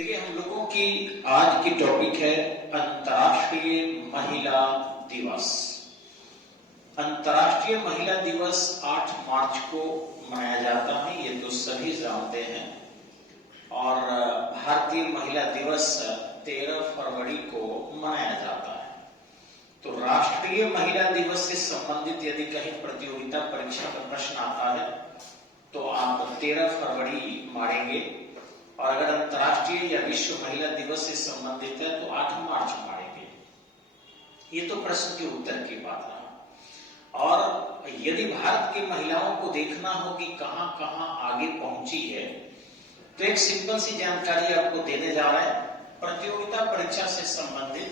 देखिए, हम लोगों की आज की टॉपिक है अंतर्राष्ट्रीय महिला दिवस। अंतर्राष्ट्रीय महिला दिवस 8 मार्च को मनाया जाता है, ये तो सभी जानते हैं। और भारतीय महिला दिवस 13 फरवरी को मनाया जाता है। तो राष्ट्रीय महिला दिवस से संबंधित यदि कहीं प्रतियोगिता परीक्षा का प्रश्न आता है तो आप 13 फरवरी मारेंगे, और अगर अंतर्राष्ट्रीय या विश्व महिला दिवस से संबंधित है तो 8 मार्च मारेंगे। ये तो प्रश्न के उत्तर की बात रहा। और यदि भारत की महिलाओं को देखना हो कि कहां कहां आगे पहुंची है, तो एक सिंपल सी जानकारी आपको देने जा रहा है प्रतियोगिता परीक्षा से संबंधित।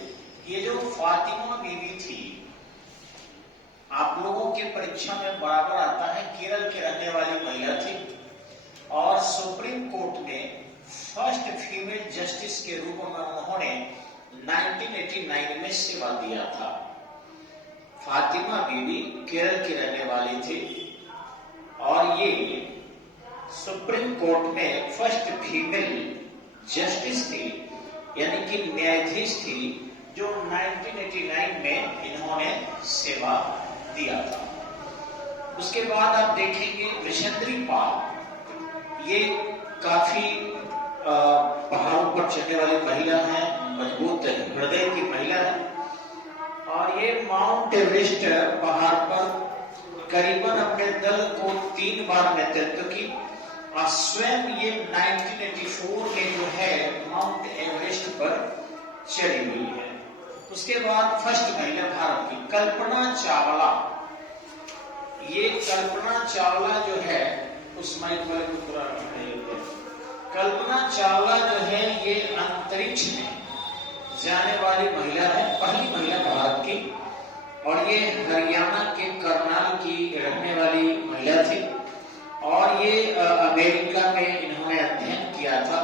ये जो फातिमा बीबी थी, आप लोगों के परीक्षा में बराबर आता है, केरल के रहने वाली महिला थी और सुप्रीम कोर्ट में फर्स्ट फीमेल जस्टिस के रूप में उन्होंने 1989 में सेवा दिया था। फातिमा बीबी केरल की रहने वाली थी और ये सुप्रीम कोर्ट में फर्स्ट फीमेल जस्टिस थी, यानी कि न्यायाधीश थी, जो 1989 में इन्होंने सेवा दिया था। उसके बाद आप देखेंगे विशेंद्री पाल, ये काफी पहाड़ों पर चढ़ने वाली महिला है, मजबूत हृदय की महिला है, और ये माउंट एवरेस्ट पहाड़ पर करीबन अपने दल को 3 बार नेतृत्व की, और स्वयं ये 1984 में जो है माउंट एवरेस्ट पर चढ़ी हुई है। उसके बाद फर्स्ट महिला भारत की कल्पना चावला, ये कल्पना चावला जो है, उस माइक वाले को पूरा कल्पना चावला जो है ये अंतरिक्ष में जाने वाली महिला है, पहली महिला भारत की, और ये हरियाणा के करनाल की रहने वाली महिला थी, और ये अमेरिका में इन्होंने अध्ययन किया था।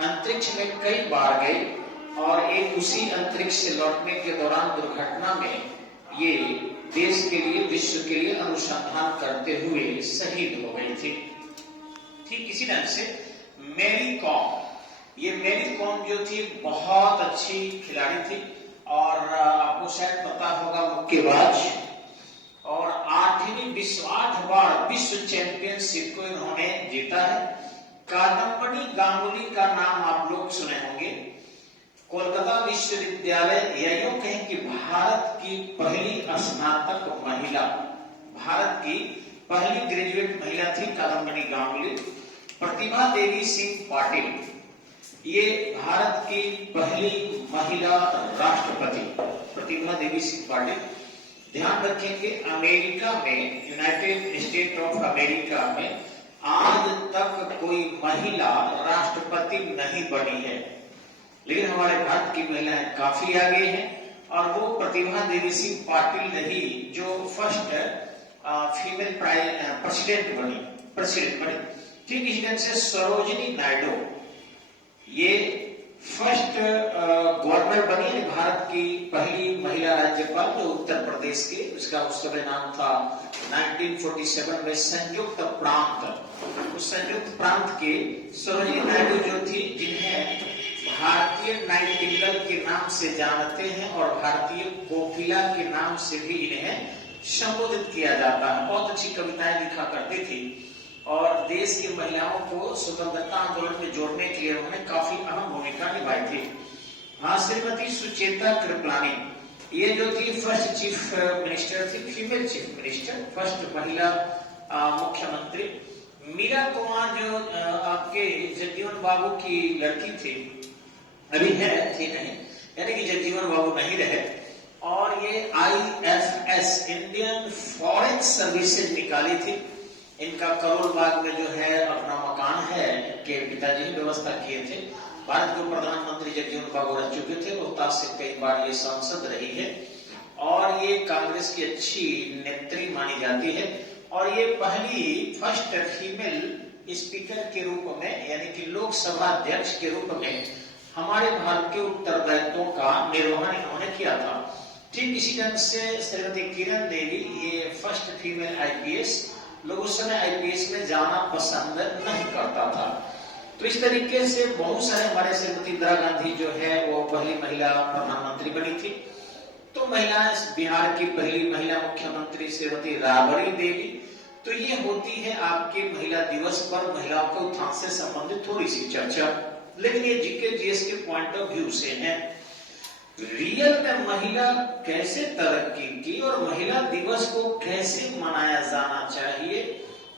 अंतरिक्ष में कई बार गई और एक उसी अंतरिक्ष से लौटने के दौरान दुर्घटना में ये देश के लिए, विश्व के लिए अनुसंधान करते हुए शहीद हो गई थी। ठीक इसी ढंग से मेरी कॉम, ये मेरी कॉम जो थी बहुत अच्छी खिलाड़ी थी, और आपको शायद पता होगा मुक्केबाज, और 8 बार विश्व चैंपियनशिप को इन्होंने जीता है। कादम्बनी गांगुली का नाम आप लोग सुने होंगे। कोलकाता विश्वविद्यालय, या यूं कहें कि भारत की पहली स्नातक महिला, भारत की पहली ग्रेजुएट महिला थी कादम्बनी गांगुली। प्रतिभा देवी सिंह पाटिल, ये भारत की पहली महिला राष्ट्रपति, प्रतिभा देवी सिंह पाटिल। ध्यान रखेंगे, अमेरिका में, यूनाइटेड स्टेट ऑफ अमेरिका में आज तक कोई महिला राष्ट्रपति नहीं बनी है, लेकिन हमारे भारत की महिलाएं काफी आगे हैं, और वो प्रतिभा देवी सिंह पाटिल रही जो फर्स्ट फीमेल प्रेसिडेंट बनी। ठीक इसी ढंग से सरोजिनी नायडू, ये फर्स्ट गवर्नर बनी, भारत की पहली महिला राज्यपाल, जो उत्तर प्रदेश की, उसका उस समय नाम था 1947 में संयुक्त प्रांत। उस संयुक्त प्रांत के सरोजिनी नायडू जो थी, जिन्हें भारतीय नाइटिंगेल के नाम से जानते हैं और भारतीय कोकिला के नाम से भी इन्हें संबोधित किया जाता है। बहुत अच्छी कविताएं लिखा करती थी और देश की महिलाओं को स्वतंत्रता आंदोलन में जोड़ने के लिए उन्होंने काफी अहम भूमिका निभाई थी। हाँ, श्रीमती सुचेता कृपलानी, ये जो थी फर्स्ट चीफ मिनिस्टर थी, फीमेल चीफ मिनिस्टर, फर्स्ट महिला मुख्यमंत्री। मीरा कुमार जो आपके जगजीवन बाबू की लड़की थी, अभी है, थी नहीं, यानी कि जगजीवन बाबू नहीं रहे, और ये IFS इंडियन फॉरेन सर्विसेज निकाली थी। इनका करोल बाग में जो है अपना मकान है, इनके पिताजी ने व्यवस्था किए थे। भारत के प्रधानमंत्री जगजीवन बाबू रह चुके थे, रोहतास से कई बार ये सांसद रही है, और ये कांग्रेस की अच्छी नेत्री मानी जाती है, और ये पहली फर्स्ट फीमेल स्पीकर के रूप में, यानी कि लोकसभा अध्यक्ष के रूप में हमारे भारत के उत्तरदायित्वों का निर्वहन इन्होंने किया था। ठीक इसी ढंग से श्रीमती किरण देवी, ये फर्स्ट फीमेल IPS, लोग उस समय IPS में जाना पसंद नहीं करता था, तो इस तरीके से बहुत सारे हमारे श्रीमती इंदिरा गांधी जो है वो पहली महिला प्रधानमंत्री बनी थी। तो महिलाएं, बिहार की पहली महिला मुख्यमंत्री श्रीमती राबड़ी देवी। तो ये होती है आपके महिला दिवस पर महिलाओं के उत्थान से संबंधित थोड़ी सी चर्चा। लेकिन ये जीके जीएस के पॉइंट ऑफ व्यू से है, रियल में महिला कैसे तरक्की की और महिला दिवस को कैसे मनाया जाना चाहिए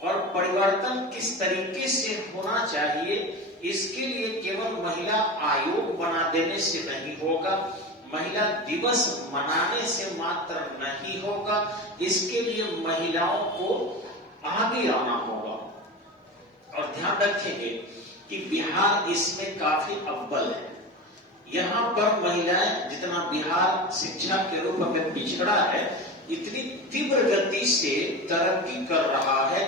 और परिवर्तन किस तरीके से होना चाहिए, इसके लिए केवल महिला आयोग बना देने से नहीं होगा, महिला दिवस मनाने से मात्र नहीं होगा, इसके लिए महिलाओं को आगे आना होगा। और ध्यान रखेंगे कि बिहार इसमें काफी अव्वल है। यहाँ पर महिलाएं, जितना बिहार शिक्षा के रूप में पिछड़ा है, इतनी तीव्र गति से तरक्की कर रहा है।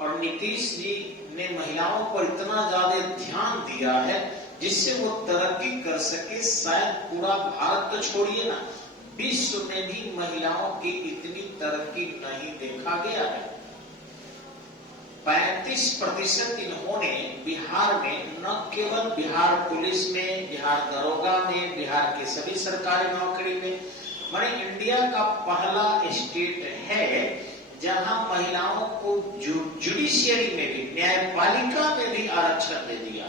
और नीतीश जी ने महिलाओं पर इतना ज्यादा ध्यान दिया है जिससे वो तरक्की कर सके। शायद पूरा भारत तो छोड़िए ना, विश्व में भी महिलाओं की इतनी तरक्की नहीं देखा गया है। 35% इन्होंने बिहार में, न केवल बिहार पुलिस में, बिहार दरोगा में, बिहार के सभी सरकारी नौकरी में, माने इंडिया का पहला स्टेट है जहां महिलाओं को जुडिशियरी में भी, न्यायपालिका में भी आरक्षण दे दिया।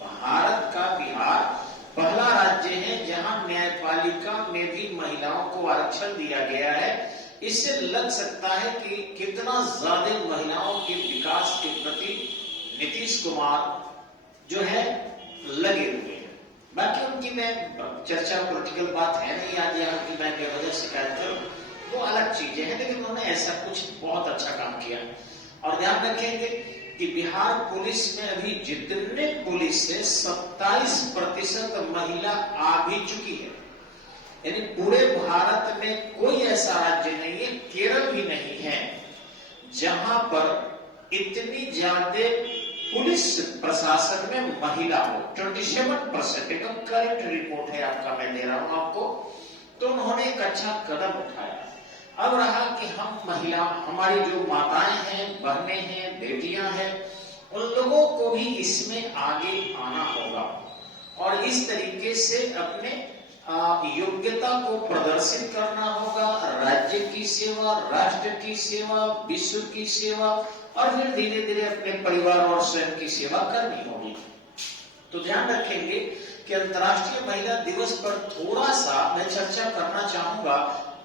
भारत का बिहार पहला राज्य है जहां न्यायपालिका में भी महिलाओं को आरक्षण दिया गया है। इससे लग सकता है कि कितना ज्यादा महिलाओं के विकास के प्रति नीतीश कुमार जो है लगे हुए हैं। बाकी उनकी मैं चर्चा पॉलिटिकल बात है नहीं, आज यहाँ की मैं बेवजह शिकायत करूं वो अलग चीजें हैं, लेकिन उन्होंने ऐसा कुछ बहुत अच्छा काम किया। और ध्यान रखेंगे कि बिहार पुलिस में अभी जितने पुलिस है 27% महिला आ भी चुकी है। यानी पूरे भारत में कोई ऐसा राज्य नहीं है, केरल भी नहीं है, जहां पर इतनी ज्यादा पुलिस प्रशासन में महिला हो। 27% एकदम करेक्ट रिपोर्ट है आपका, मैं दे रहा हूं आपको। तो उन्होंने एक अच्छा कदम उठाया। अब रहा कि हम महिला, हमारी जो माताएं हैं, बहनें हैं, बेटियां हैं, उन लोगों को भी इसमें आगे आना होगा और इस तरीके से अपने योग्यता को प्रदर्शित करना होगा। राज्य की सेवा, राष्ट्र की सेवा, विश्व की सेवा और फिर धीरे धीरे अपने परिवार और स्वयं की सेवा करनी होगी। तो ध्यान रखेंगे कि अंतर्राष्ट्रीय महिला दिवस पर थोड़ा सा मैं चर्चा करना चाहूंगा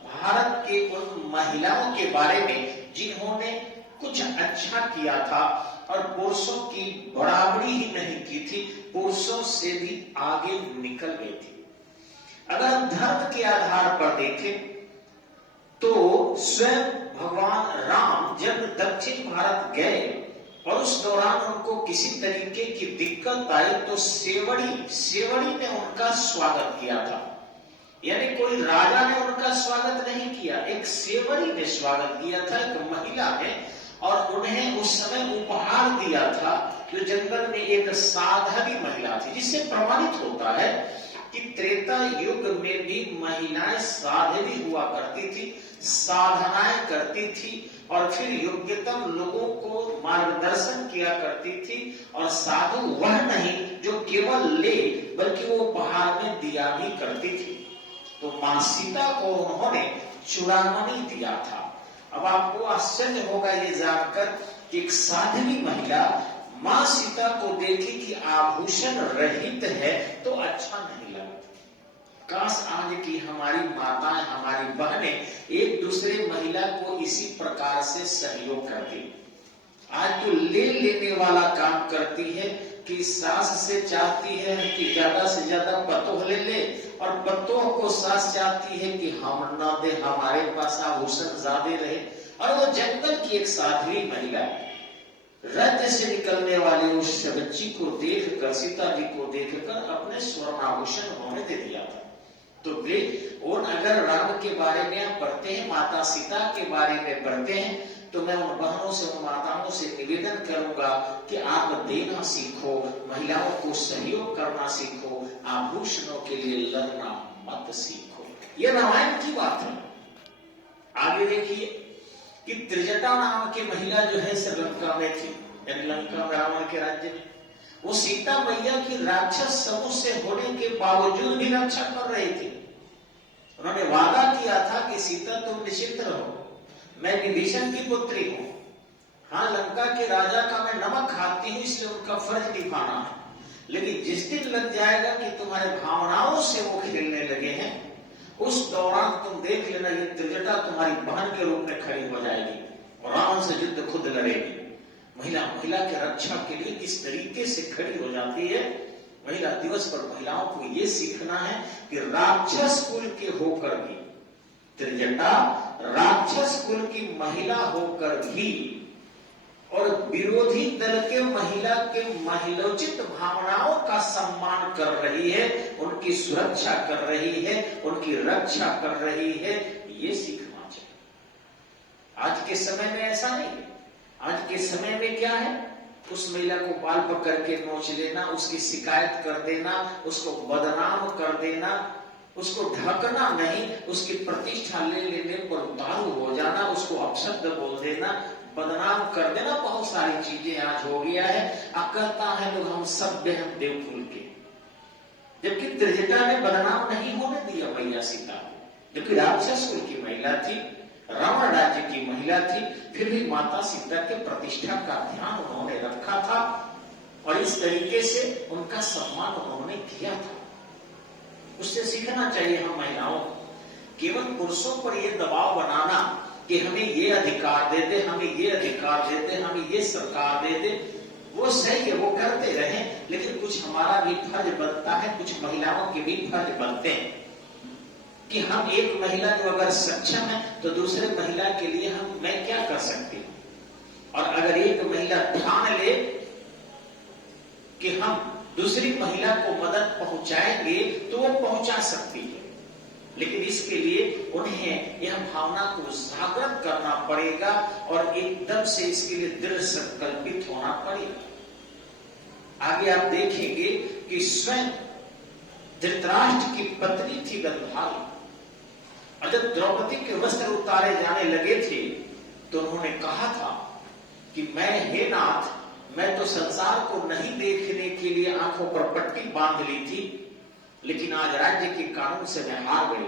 भारत के उन महिलाओं के बारे में जिन्होंने कुछ अच्छा किया था और पुरुषों की बराबरी ही नहीं की थी, पुरुषों से भी आगे निकल गई थी। अगर हम धर्म के आधार पर देखें तो स्वयं भगवान राम जब दक्षिण भारत गए और उस दौरान उनको किसी तरीके की दिक्कत आई तो सेवड़ी ने उनका स्वागत किया था। यानी कोई राजा ने उनका स्वागत नहीं किया, एक सेवड़ी ने स्वागत किया था, एक महिला ने, और उन्हें उस समय उपहार दिया था जो जंगल में एक साध्वी महिला थी, जिससे प्रमाणित होता है कि त्रेता युग में भी महिलाएं साध्वी हुआ करती थी, साधनाएं करती थी और फिर योग्यतम लोगों को मार्गदर्शन किया करती थी। और साधु वह नहीं जो केवल ले, बल्कि वो उपहार में दिया भी करती थी। तो मां सीता को उन्होंने चूड़ामणि दिया था। अब आपको आश्चर्य होगा ये जानकर कि एक साध्वी महिला मां सीता को देखे कि आभूषण रहित है तो अच्छा नहीं लगा। काश आज की हमारी माताएं, हमारी बहनें एक दूसरे महिला को इसी प्रकार से सहयोग करती। आज तो ले लेने वाला काम करती है कि सास से चाहती है कि ज्यादा से ज्यादा पतोह ले ले, और पतोह को सास चाहती है कि हम न दे, हमारे पास आभूषण ज्यादा रहे। और वो जंगल की एक साध्वी महिला राज्य से निकलने वाली उस बच्ची को देखकर, सीता जी को देखकर अपने स्वर्ण आभूषण उन्होंने दे दिया था। तो वे, और अगर राम के बारे में आप पढ़ते हैं, माता सीता के बारे में पढ़ते हैं, तो मैं उन बहनों से, उन माताओं से निवेदन करूंगा कि आप देना सीखो, महिलाओं को सहयोग करना सीखो, आभूषणों के लिए लड़ना मत सीखो। यह रामायण की बात है। आगे देखिए कि त्रिजटा नाम की महिला जो है लंका में थी, यानी लंका रावण के राज्य में, वो सीता मैया की राक्षस समूह से होने के बावजूद भी रक्षा कर रही थी। उन्होंने वादा किया था कि सीता तुम निश्चिंत रहो, मैं विभीषण की पुत्री हूं। हाँ, लंका के राजा का मैं नमक खाती हूं, इसलिए उनका फर्ज निभाना है, लेकिन जिस दिन लग जाएगा कि तुम्हारे भावनाओं से वो खेलने लगे हैं, उस दौरान तुम देख लेना ये त्रिजटा तुम्हारी बहन के रूप में खड़ी हो जाएगी और रावण से युद्ध खुद लड़ेगी। महिला के रक्षा के लिए किस तरीके से खड़ी हो जाती है। महिला दिवस पर महिलाओं को यह सीखना है कि राक्षस कुल के होकर भी, त्रिजटा राक्षस कुल की महिला होकर भी और विरोधी दल के महिला के महिलोचित भावनाओं का सम्मान कर रही है, उनकी सुरक्षा कर रही है, उनकी रक्षा कर रही है, ये सीखना चाहिए। आज के समय में ऐसा नहीं है। आज के समय में क्या है, उस महिला को बाल पकड़ के नोच लेना, उसकी शिकायत कर देना, उसको बदनाम कर देना, उसको ढकना नहीं, उसकी प्रतिष्ठा ले लेने पर उतारू हो जाना, उसको अपशब्द बोल देना, बदनाम कर देना, बहुत सारी चीजें आज हो गया है। अब कहता है लोग हम सभ्य हैं देवकुल के, जबकि त्रिजटा ने बदनाम नहीं होने दिया मैया सीता, जबकि राक्षस कुल की महिला थी, रावण राज्य की महिला थी, फिर भी माता सीता के प्रतिष्ठा का ध्यान उन्होंने रखा था और इस तरीके से उनका सम्मान उन्होंने किया था। उससे सीखना चाहिए हम महिलाओं को। केवल पुरुषों पर यह दबाव बनाना कि हमें ये अधिकार दे दे, हमें ये अधिकार दे दे, हमें ये सरकार दे दे, वो सही है, वो करते रहे, लेकिन कुछ हमारा भी फर्ज बनता है, कुछ महिलाओं के भी फर्ज बनते हैं कि हम एक महिला जो अगर सक्षम है तो दूसरे महिला के लिए मैं क्या कर सकती हूं, और अगर एक महिला ठान ले कि हम दूसरी महिला को मदद पहुंचाएंगे तो वो पहुंचा सकती है, लेकिन इसके लिए उन्हें यह भावना को जागृत करना पड़ेगा और एकदम से इसके लिए दृढ़ संकल्पित होना पड़ेगा। आगे आप देखेंगे कि स्वयं धृतराष्ट्र की पत्नी थी गंधारी, और जब द्रौपदी के वस्त्र उतारे जाने लगे थे तो उन्होंने कहा था कि हे नाथ, मैं तो संसार को नहीं देखने के लिए आंखों पर पट्टी बांध ली थी, लेकिन आज राज्य के कानून से मैं हार गई।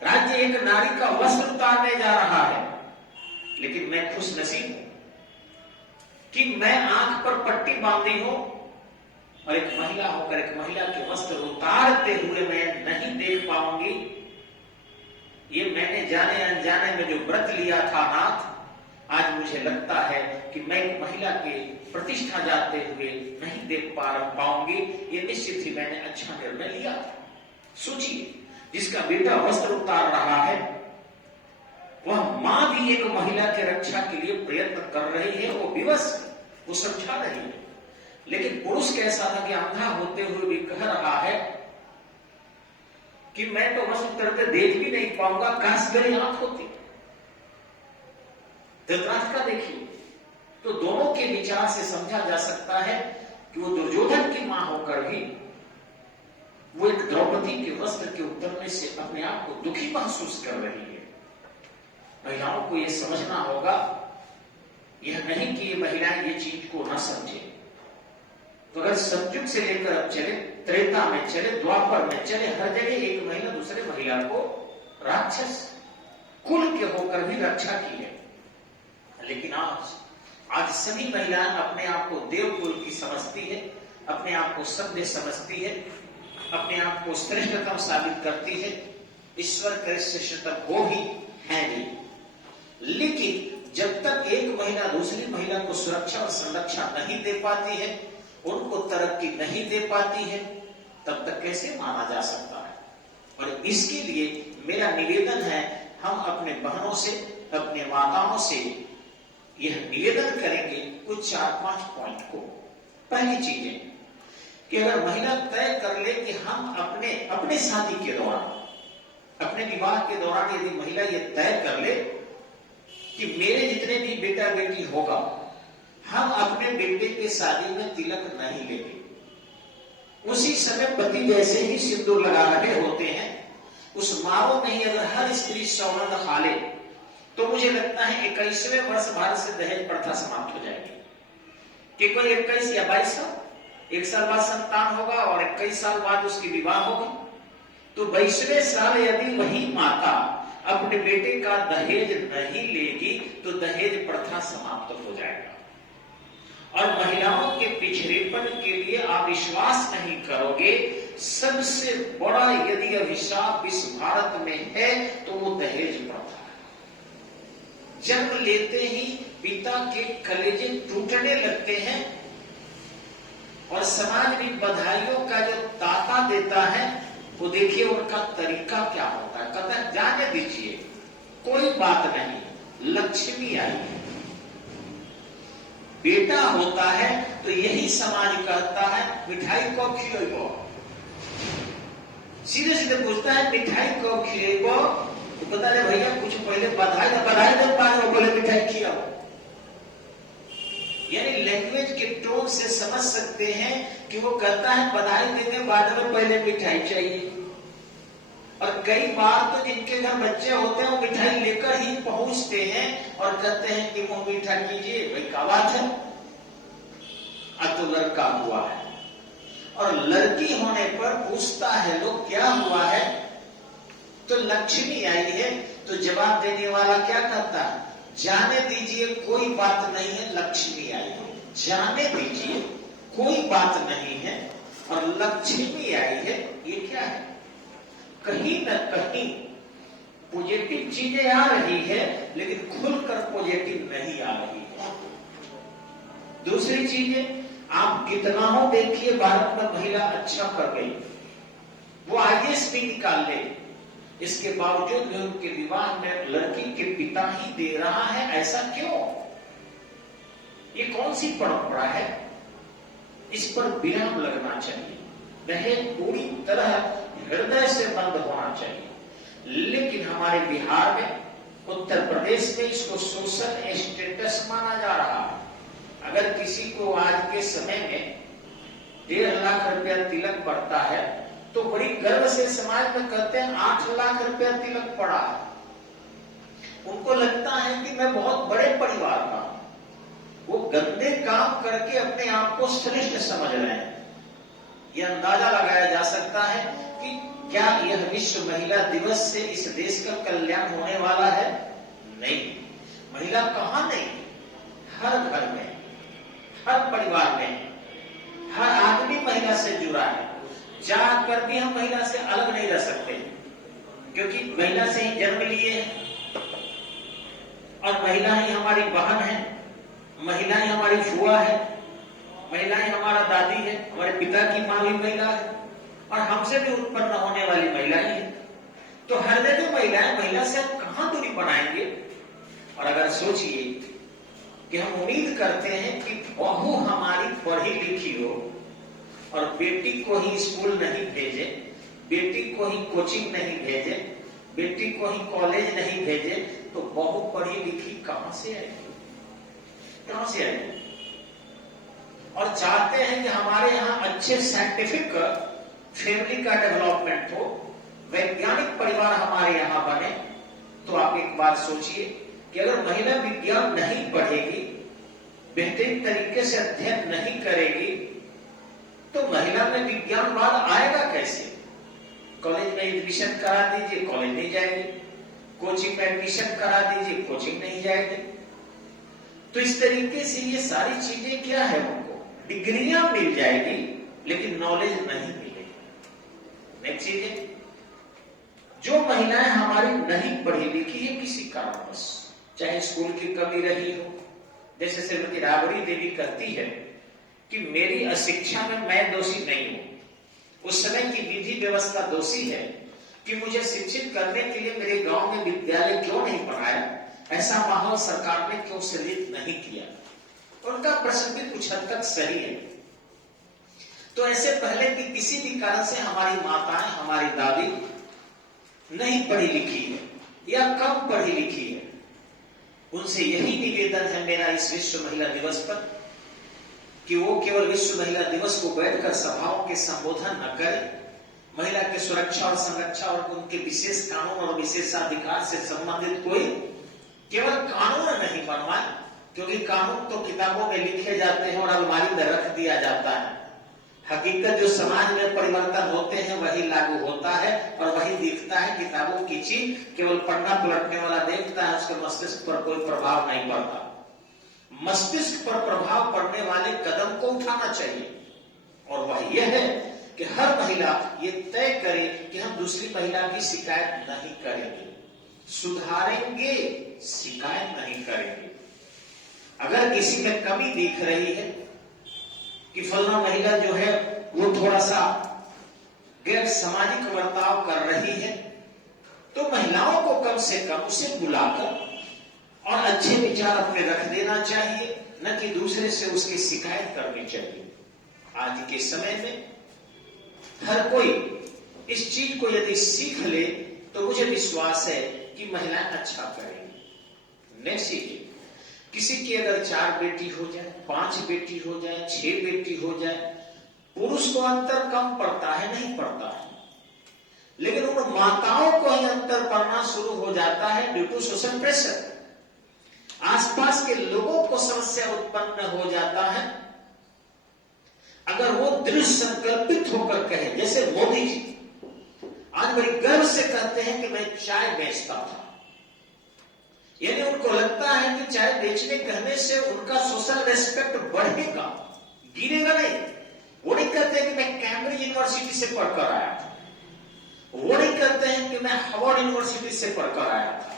राज्य एक नारी का वस्त्र उतारने जा रहा है, लेकिन मैं खुश नसीब हूं कि मैं आंख पर पट्टी बांधी हूं और एक महिला होकर एक महिला के वस्त्र उतारते हुए मैं नहीं देख पाऊंगी। ये मैंने जाने अनजाने में जो व्रत लिया था नाथ, आज मुझे लगता है कि मैं एक महिला के प्रतिष्ठा जाते हुए नहीं देख पाऊंगी। ये निश्चित ही मैंने अच्छा निर्णय लिया था। सोचिए, जिसका बेटा वस्त्र उतार रहा है, वह मां भी एक महिला की रक्षा के लिए प्रयत्न कर रही है, वो विवश, वो समझा रही है। लेकिन पुरुष कैसा था कि अंधा होते हुए भी कह रहा है कि मैं तो वस्त्र उतरते देख भी नहीं पाऊंगा, काश मेरी आंख होती। धृतराष्ट्र का देखिए, तो दोनों के विचार से समझा जा सकता है कि वो दुर्योधन की मां होकर भी वो एक द्रौपदी के वस्त्र के उतरने से अपने आप को दुखी महसूस कर रही है। महिलाओं को यह समझना होगा, यह नहीं कि ये महिलाएं ये चीज को ना समझे। तो अगर सतयुग से लेकर अब चले, त्रेता में चले, द्वापर में चले, हर जगह एक महिला दूसरे महिला को राक्षस कुल के होकर भी रक्षा की है। लेकिन आज सभी महिलाएं अपने आप को देवकुल की समझती है, अपने आप को सभ्य समझती है, अपने आप को श्रेष्ठतम साबित करती है। ईश्वर के श्रेष्ठतम वो भी है नहीं। लेकिन जब तक एक महिला दूसरी महिला को सुरक्षा और संरक्षा नहीं दे पाती है, उनको तरक्की नहीं दे पाती है, तब तक कैसे माना जा सकता है। और इसके लिए मेरा निवेदन है, हम अपने बहनों से, अपने माताओं से यह निवेदन करेंगे कुछ 4-5 पॉइंट को। पहली चीज है कि अगर महिला तय कर ले कि हम अपने शादी के दौरान, अपने विवाह के दौरान यदि महिला ये तय कर ले कि मेरे जितने भी बेटा बेटी होगा, हम अपने बेटे के शादी में तिलक नहीं लेंगे, उसी समय पति जैसे ही सिंदूर लगा रहे होते हैं, उस मारों में ही अगर हर स्त्री सौगंध खा ले, तो मुझे लगता है 21वें वर्ष भारत से दहेज प्रथा समाप्त हो जाएगी। कि कोई 21 या 22 साल, 1 साल बाद संतान होगा और 21 साल बाद उसकी विवाह होगी, तो 22वें साल यदि वही माता अपने बेटे का दहेज नहीं लेगी तो दहेज प्रथा समाप्त हो जाएगा। और महिलाओं के पिछड़ेपन के लिए आप विश्वास नहीं करोगे, सबसे बड़ा यदि अभिशाप इस भारत में है तो वो दहेज प्रथा है। जन्म लेते ही पिता के कलेजे टूटने लगते हैं और समाज भी बधाइयों का जो ताता देता है वो देखिए उनका तरीका क्या होता है। कहता है जाने दीजिए, कोई बात नहीं, लक्ष्मी आई है। बेटा होता है तो यही समाज कहता है मिठाई कब खिलेबो, सीधे सीधे पूछता है मिठाई कब खिलेबो, तो बता रहे भैया कुछ पहले बधाई दे पाए बोले मिठाई खिलाओ। यानी लैंग्वेज के टोन से समझ सकते हैं कि वो कहता है बधाई देने बाद में पहले मिठाई चाहिए। और कई बार तो जिनके घर बच्चे होते हैं वो मिठाई लेकर ही पहुंचते हैं और कहते हैं कि मुंह मीठा कीजिए। भाई क्या बात है, अब तो लड़का हुआ है। और लड़की होने पर पूछता है लोग क्या हुआ है, तो लक्ष्मी आई है। तो जवाब देने वाला क्या कहता है, जाने दीजिए कोई बात नहीं है, लक्ष्मी आई है। जाने दीजिए कोई बात नहीं है और लक्ष्मी आई है, ये क्या है? कहीं न कहीं पॉजिटिव चीजें आ रही है लेकिन खुलकर पॉजिटिव नहीं आ रही है। दूसरी चीजें आप कितना हो देखिए, भारत में महिला अच्छा कर गई, वो आईएएस भी निकाल ले, इसके बावजूद भी उनके विवाह में लड़की के पिता ही दे रहा है। ऐसा क्यों? ये कौन सी परंपरा है? इस पर विराम लगना चाहिए। दहेज पूरी तरह हृदय से बंद होना चाहिए। लेकिन हमारे बिहार में, उत्तर प्रदेश में इसको सोशल स्टेटस माना जा रहा है। अगर किसी को आज के समय में 1.5 लाख रुपया तिलक पड़ता है तो बड़ी गर्व से समाज में कहते हैं 8 लाख रुपया तिलक पड़ा है। उनको लगता है कि मैं बहुत बड़े परिवार का हूं। वो गंदे काम करके अपने आप को श्रेष्ठ समझ रहे हैं। यह अंदाजा लगाया जा सकता है कि क्या यह विश्व महिला दिवस से इस देश का कल्याण होने वाला है? नहीं। महिला कहां नहीं, हर घर में, हर परिवार में, हर आदमी महिला से जुड़ा है। जाकर भी हम महिला से अलग नहीं रह सकते, क्योंकि महिला से ही जन्म लिए हैं और महिला ही हमारी बहन है, महिला ही हमारी फुआ है, महिला ही हमारा दादी है, हमारे पिता की मां भी महिला है और हमसे भी उत्पन्न होने वाली महिला ही है। तो हर जगह महिला है, महिला से हम कहां दूरी बनाएंगे? और अगर सोचिए कि हम उम्मीद करते हैं कि बहू हमारी पढ़ी लिखी हो और बेटी को ही स्कूल नहीं भेजे, बेटी को ही कोचिंग नहीं भेजे, बेटी को ही कॉलेज नहीं भेजे, तो बहू पढ़ी लिखी कहां से आएगी? कहां से आएगी? और चाहते हैं कि हमारे यहां अच्छे साइंटिफिक फैमिली का डेवलपमेंट हो, वैज्ञानिक परिवार हमारे यहां बने। तो आप एक बात सोचिए कि अगर महिला विज्ञान नहीं पढ़ेगी, बेहतरीन तरीके से अध्ययन नहीं करेगी, तो महिला में विज्ञानवाद आएगा कैसे? कॉलेज में एडमिशन करा दीजिए, कॉलेज नहीं जाएगी। कोचिंग में एडमिशन करा दीजिए, कोचिंग नहीं जाएगी। तो इस तरीके से ये सारी चीजें क्या है, उनको डिग्रियां मिल जाएगी लेकिन नॉलेज नहीं मिलेगी। नेक्स्ट चीज है, जो महिलाएं हमारी नहीं पढ़ी लिखी है किसी कारणवश, चाहे स्कूल की कमी रही हो, जैसे श्रीमती राबड़ी देवी कहती है कि मेरी अशिक्षा में मैं दोषी नहीं हूं, उस समय की विधि व्यवस्था दोषी है कि मुझे शिक्षित करने के लिए मेरे गांव में विद्यालय क्यों नहीं बनाया, ऐसा माहौल सरकार ने क्यों सृजित नहीं किया। उनका प्रश्न भी कुछ हद तक सही है। तो ऐसे पहले कि किसी भी कारण से हमारी माताएं, हमारी दादी नहीं पढ़ी लिखी है या कम पढ़ी लिखी है, उनसे यही निवेदन है मेरा इस विश्व महिला दिवस पर कि वो केवल विश्व महिला दिवस को बैठकर सभाओं के संबोधन न करें। महिला की सुरक्षा और संरक्षा और उनके विशेष कानून और विशेषाधिकार से संबंधित कोई केवल कानून नहीं बनवाए, क्योंकि कानून तो किताबों में लिखे जाते हैं और अलमारी में रख दिया जाता है। हकीकत जो समाज में परिवर्तन होते हैं वही लागू होता है और वही दिखता है। किताबों की चीज केवल पढ़ना पलटने वाला देखता है, उसके मस्तिष्क पर कोई प्रभाव नहीं पड़ता। मस्तिष्क पर प्रभाव पड़ने वाले कदम को उठाना चाहिए और वह यह है कि हर महिला ये तय करे कि हम दूसरी महिला की शिकायत नहीं करेंगे, सुधारेंगे, शिकायत नहीं करेंगे। अगर किसी में कमी दिख रही है कि फलना महिला जो है वो थोड़ा सा गैर सामाजिक बर्ताव कर रही है, तो महिलाओं को कम से कम उसे बुलाकर और अच्छे विचार अपने रख देना चाहिए, न कि दूसरे से उसकी शिकायत करनी चाहिए। आज के समय में हर कोई इस चीज को यदि सीख ले तो मुझे विश्वास है कि महिलाएं अच्छा करेंगी। नेक्स्ट चीज, किसी की अगर 4 बेटी हो जाए, 5 बेटी हो जाए, 6 बेटी हो जाए, पुरुष को अंतर कम पड़ता है, नहीं पड़ता है, लेकिन उन माताओं को ही अंतर पड़ना शुरू हो जाता है ड्यू टू सोशल प्रेशर। आसपास के लोगों को समस्या उत्पन्न हो जाता है अगर वो दृढ़ संकल्पित होकर कहे, जैसे मोदी जी आज बड़ी गर्व से कहते हैं कि मैं चाय बेचता था, यानी उनको लगता है कि चाय बेचने कहने से उनका सोशल रेस्पेक्ट बढ़ेगा, गिरेगा नहीं। वो नहीं कहते हैं कि मैं कैम्ब्रिज यूनिवर्सिटी से पढ़कर आया था, वो नहीं कहते हैं कि मैं हार्वर्ड यूनिवर्सिटी से पढ़कर आया था,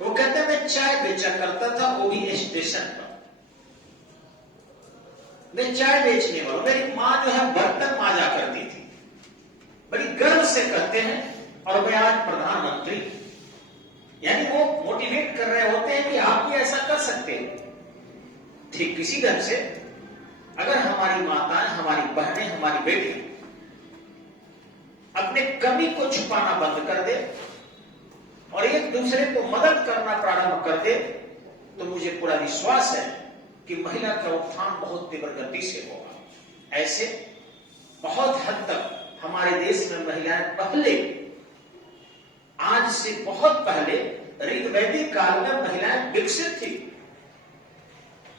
वो कहते हैं मैं चाय बेचा करता था, वो भी स्टेशन पर, मैं चाय बेचने वाला, मेरी मां जो है बर्तन मांजा करती थी, बड़ी गर्व से कहते हैं, और मैं आज प्रधानमंत्री। यानी वो मोटिवेट कर रहे होते हैं कि आप भी ऐसा कर सकते हैं। ठीक इसी ढंग से अगर हमारी माताएं, हमारी बहनें, हमारी बेटी अपने कमी को छुपाना बंद कर दे और एक दूसरे को मदद करना प्रारंभ कर दे, तो मुझे पूरा विश्वास है कि महिला का उत्थान बहुत तीव्र गति से होगा। ऐसे बहुत हद तक हमारे देश में महिलाएं पहले, आज से बहुत पहले ऋग्वैदिक काल में महिलाएं विकसित थी।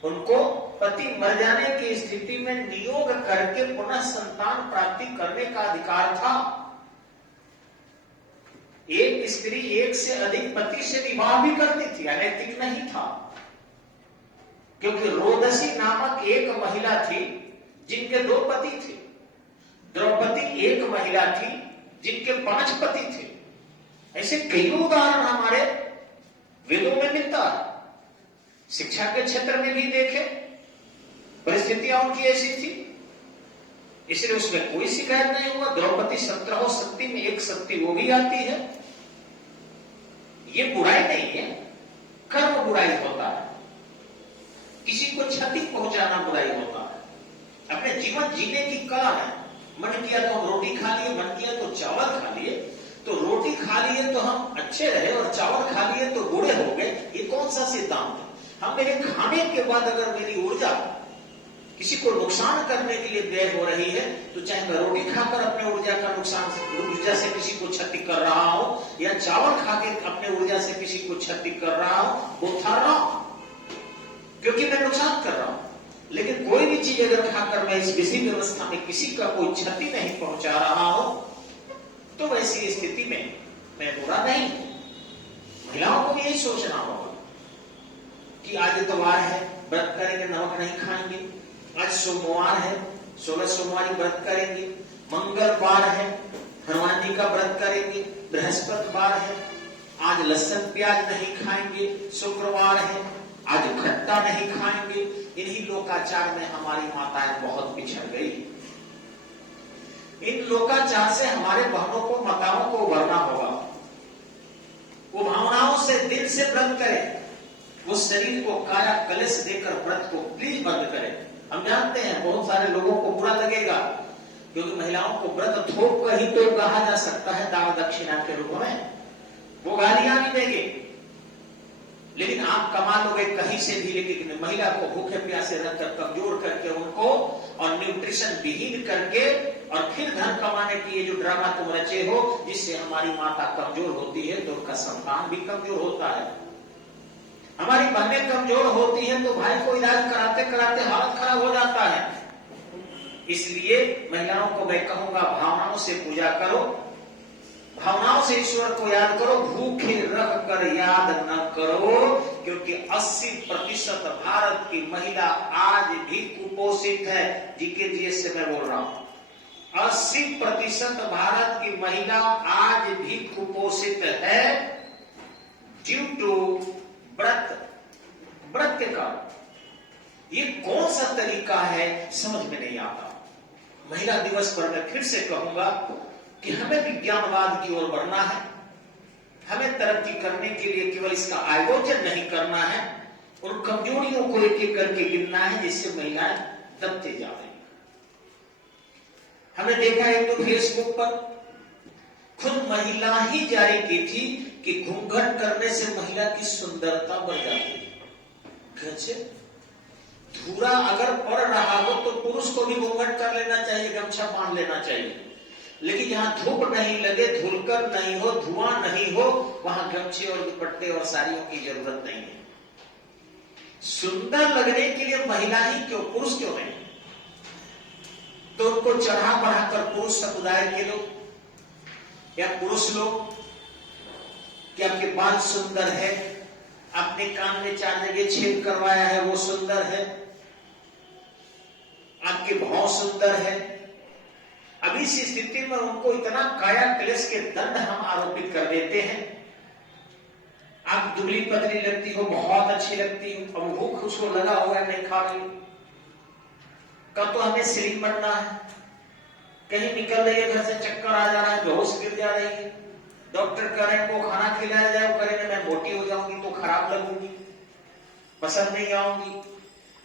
उनको पति मर जाने की स्थिति में नियोग करके पुनः संतान प्राप्ति करने का अधिकार था। एक स्त्री एक से अधिक पति से विवाह भी करती थी, अनैतिक नहीं था, क्योंकि रोदसी नामक एक महिला थी जिनके 2 पति थे। द्रौपदी एक महिला थी जिनके 5 पति थे। ऐसे कई उदाहरण हमारे वेदों में मिलता है। शिक्षा के क्षेत्र में भी देखें, परिस्थितियां उनकी ऐसी थी, इसलिए उसमें कोई शिकायत नहीं हुआ। द्रौपदी 17 शक्ति में एक शक्ति वो भी आती है। ये बुराई नहीं है, कर्म बुराई होता है, किसी को क्षति पहुंचाना बुराई होता है। अपने जीवन जीने की कला है। मन किया तो हम रोटी खा लिए, मन किया तो चावल खा लिए, तो रोटी खा लिए तो हम अच्छे रहे और चावल खा लिए तो बूढ़े हो गए। ये कौन सा सिद्धांत है? हम मेरे खाने के बाद अगर मेरी ऊर्जा किसी को नुकसान करने के लिए व्यय हो रही है, तो चाहे मैं रोटी खाकर अपने ऊर्जा का नुकसान, ऊर्जा से किसी को क्षति कर रहा हूं, या चावल खा के अपने ऊर्जा से किसी को क्षति कर रहा हूं, वो था रहा, क्योंकि मैं नुकसान कर रहा हूं। लेकिन कोई भी चीज अगर खाकर मैं इस विधि व्यवस्था में किसी का कोई क्षति नहीं पहुंचा रहा हूं, तो वैसी स्थिति में मैं बुरा नहीं। महिलाओं को भी यही सोचना होगा कि आज इतवार है, व्रत करेंगे, नमक नहीं खाएंगे। आज सोमवार है, 16 सोमवारी व्रत करेंगे। मंगलवार है, हनुमान जी का व्रत करेंगे। बृहस्पतिवार है, आज लहसुन प्याज नहीं खाएंगे। शुक्रवार है, आज खट्टा नहीं खाएंगे। इन्हीं लोकाचार में हमारी माताएं बहुत पिछड़ गई। इन लोकाचार से हमारे बहनों को, माताओं को उभरना होगा। वो भावनाओं से, दिल से व्रत करें। वो शरीर को काया कलेश देकर व्रत को प्लीज बंद करें। हम जानते हैं बहुत सारे लोगों को बुरा लगेगा, क्योंकि महिलाओं को व्रत थोप कर ही तो कहा जा सकता है दान दक्षिणा के रूप में। वो गालियां भी देंगे, लेकिन आप कमा लोगे कहीं से भी, लेकिन महिला को भूखे प्यासे रखकर, कमजोर करके उनको, और न्यूट्रिशन विहीन करके, और फिर धन कमाने की ये जो ड्रामा तुम रचे हो, जिससे हमारी माता कमजोर होती है तो उनका संतान भी कमजोर होता है। हमारी बहनें कमजोर होती हैं तो भाई को इलाज कराते कराते हालत खराब हो जाता है। इसलिए महिलाओं को मैं कहूंगा, भावनाओं से पूजा करो, भावनाओं से ईश्वर को याद करो, भूखे रख कर याद न करो, क्योंकि 80% भारत की महिला आज भी कुपोषित है। जीके से मैं बोल रहा हूं, 80% भारत की महिला आज भी कुपोषित है ड्यू टू व्रत के कारण। ये कौन सा तरीका है समझ में नहीं आता। महिला दिवस पर मैं फिर से कहूंगा कि हमें विज्ञानवाद की ओर बढ़ना है, हमें तरक्की करने के लिए केवल इसका आयोजन नहीं करना है और कमजोरियों को एक एक करके गिनना है, जिससे महिलाएं दबते जा रही। हमने देखा एक तो फेसबुक पर खुद महिला ही जारी की थी कि घूंघट करने से महिला की सुंदरता बढ़ जाती है। धूरा अगर पड़ रहा हो तो पुरुष को भी घूंघट कर लेना चाहिए, गमछा बांध लेना चाहिए, लेकिन जहां धूप नहीं लगे, धुलकर नहीं हो, धुआं नहीं हो, वहां गमछे और दुपट्टे और साड़ियों की जरूरत नहीं है। सुंदर लगने के लिए महिला ही क्यों, पुरुष क्यों नहीं? तो उनको चढ़ा बढ़ाकर पुरुष समुदाय के लोग या पुरुष लोग कि आपके बाल सुंदर है, आपने कान में 4 जगह छेद करवाया है वो सुंदर है, आपके भाव सुंदर है। अभी इस स्थिति में उनको इतना काया क्लेश के दंड हम आरोपित कर देते हैं। आप दुबली पतली लगती हो, बहुत अच्छी लगती हो, अब भूख उसको लगा हुआ है, नहीं खा रही, कब तो हमें स्लिम बनना है, कहीं निकल रही है घर से, चक्कर आ जा रहा है, बेहोश गिर जा रही है, डॉक्टर कह रहे हैं को खाना खिलाया जाए, करें मैं मोटी हो जाऊंगी तो खराब लगूंगी, पसंद नहीं आऊंगी।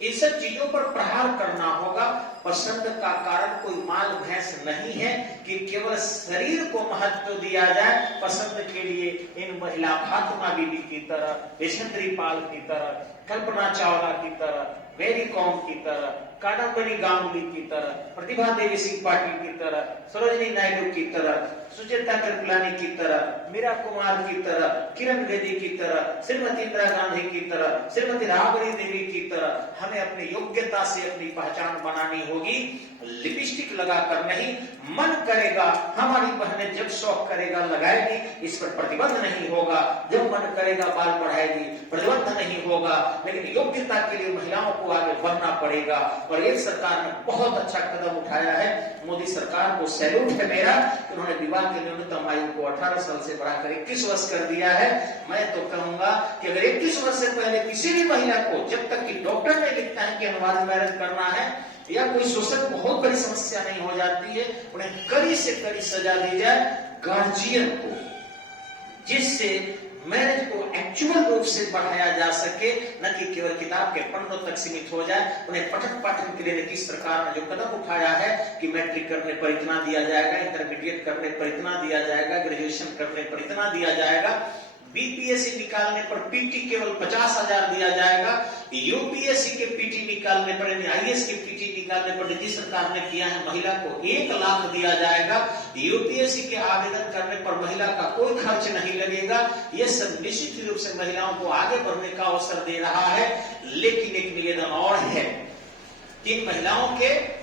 इन सब चीजों पर प्रहार करना होगा। पसंद का कारण कोई माल भैंस नहीं है कि केवल शरीर को महत्व दिया जाए। पसंद के लिए इन महिला फातिमा बीबी की तरह, यशस्वी पाल की तरह, कल्पना चावला की तरह, मेरी कॉम की तरह, कादम्बरी गांगुली की तरह, प्रतिभा देवी सिंह पाटिल की तरह, सरोजिनी नायडू की तरह, सुचेता कृपलानी की तरह, मीरा कुमार की तरह, किरण बेदी की तरह, श्रीमती इंदिरा गांधी की तरह, श्रीमती राबड़ी देवी की तरह हमें अपनी योग्यता से अपनी पहचान बनानी होगी। लिपस्टिक लगाकर नहीं, मन करेगा, हमारी बहनें जब शौक करेगा लगाएगी, इस पर प्रतिबंध नहीं होगा। जब मन करेगा बाल बढ़ाएगी, प्रतिबंध नहीं होगा, लेकिन योग्यता के लिए महिलाओं को आगे बढ़ना पड़ेगा। और एक सरकार ने बहुत अच्छा कदम उठाया है, मोदी सरकार को सैल्यूट है मेरा, उन्होंने विवाह के न्यूनतम आयु को 18 साल से बढ़ाकर 21 वर्ष कर दिया है। मैं तो कहूंगा कि अगर 21 वर्ष से पहले किसी भी महिला को, जब तक कि डॉक्टर ने लिखता है कि अनवार्ड मैरिज करना है या कोई शोषण बहुत बड़ी समस्या नहीं हो जाती है, उन्हें कड़ी से कड़ी सजा दी जाए गार्जियन को, जिससे मैरिज को एक्चुअल रूप से बढ़ाया जा सके, न कि केवल किताब के पन्नों तक सीमित हो जाए। उन्हें पठन पाठन के लिए नीतीश सरकार ने जो कदम उठाया है कि मैट्रिक करने पर इतना दिया जाएगा, इंटरमीडिएट करने पर इतना दिया जाएगा, ग्रेजुएशन करने पर इतना दिया जाएगा, बीपीएससी निकालने पर पीटी केवल 50,000 दिया जाएगा, यूपीएससी के पीटी निकालने पर, आईएएस के पीटी निकालने पर नीतीश सरकार ने किया है महिला को 1 लाख दिया जाएगा। यूपीएससी के आवेदन करने पर महिला का कोई खर्च नहीं लगेगा। यह सब निश्चित रूप से महिलाओं को आगे बढ़ने का अवसर दे रहा है। लेकिन एक निवेदन और है कि महिलाओं के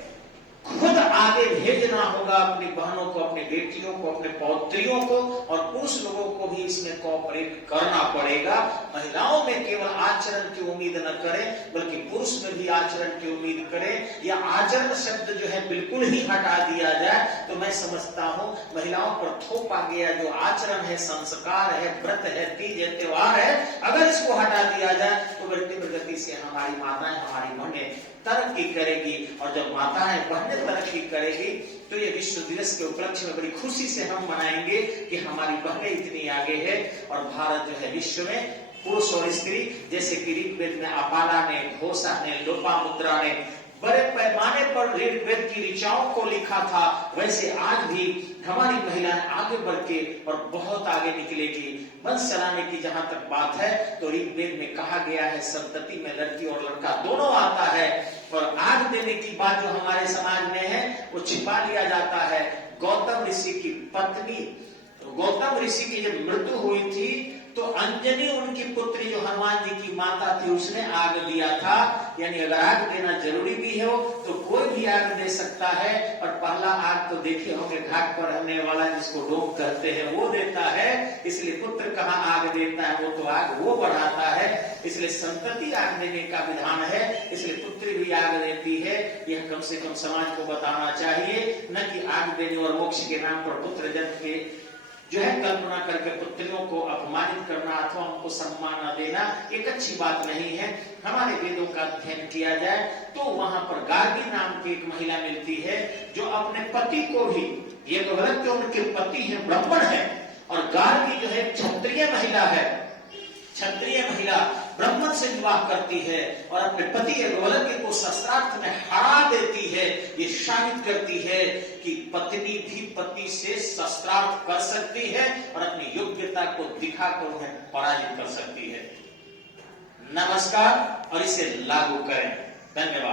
खुद आगे भेजना होगा अपनी बहनों को, अपनी बेटियों को, अपने पौत्रियों को, और पुरुष लोगों को भी इसमें कोऑपरेट करना पड़ेगा। महिलाओं में केवल आचरण की उम्मीद न करें, बल्कि पुरुष में भी आचरण की उम्मीद करें। या आचरण शब्द जो है बिल्कुल ही हटा दिया जाए तो मैं समझता हूं महिलाओं पर थोपा गया जो आचरण है, संस्कार है, व्रत है, तीज है, त्योहार है, अगर इसको हटा दिया जाए तो बढ़ती प्रगति से हमारी माताएं, हमारी बहनें तरक्की करेगी। और जब माताएं बहनें तरक्की करेगी तो ये विश्व दिवस के उपलक्ष्य में बड़ी खुशी से हम मनाएंगे कि हमारी बहनें इतनी आगे है। और भारत जो है विश्व में पुरुष और स्त्री, जैसे कि ऋग्वेद में अपाला ने, घोषा ने, लोपामुद्रा ने बड़े पैमाने पर ऋग्वेद की ऋचाओं को लिखा था, वैसे आज भी हमारी महिलाएं आगे बढ़ के और बहुत आगे निकलेगी। वंश चलाने की जहां तक बात है तो ऋग्वेद में कहा गया है संतति में लड़की और लड़का दोनों आता है। और आग देने की बात जो हमारे समाज में है वो छिपा लिया जाता है। गौतम ऋषि की पत्नी, गौतम ऋषि की जब मृत्यु हुई थी तो अंजनी उनकी पुत्री जो हनुमान जी की माता थी उसने आग दिया था। यानी अगर आग देना जरूरी भी हो तो कोई भी आग दे सकता है। और पहला आग तो देखे होंगे घाट पर रहने वाला जिसको डोम कहते हैं वो देता है। इसलिए पुत्र कहाँ आग देता है, वो तो आग वो बढ़ाता है। इसलिए संतति आग देने का विधान है, इसलिए पुत्री भी आग देती है। यह कम से कम समाज को बताना चाहिए, न कि आग देने और मोक्ष के नाम पर पुत्र जन्म के जो है कल्पना करके पुत्रियों को अपमानित करना अथवा उनको सम्मान न देना एक अच्छी बात नहीं है। हमारे वेदों का अध्ययन किया जाए तो वहां पर गार्गी नाम की एक महिला मिलती है जो अपने पति को भी, ये तो गलत कि उनके पति है ब्राह्मण है, और गार्गी जो है क्षत्रिय महिला है, क्षत्रिय महिला ब्राह्मण से विवाह करती है और अपने पति यज्ञवल्क्य को शस्त्रार्थ में हरा देती है। ये साबित करती है कि पत्नी भी पति से शस्त्रार्थ कर सकती है और अपनी योग्यता को दिखाकर उन्हें पराजित कर सकती है। नमस्कार, और इसे लागू करें। धन्यवाद।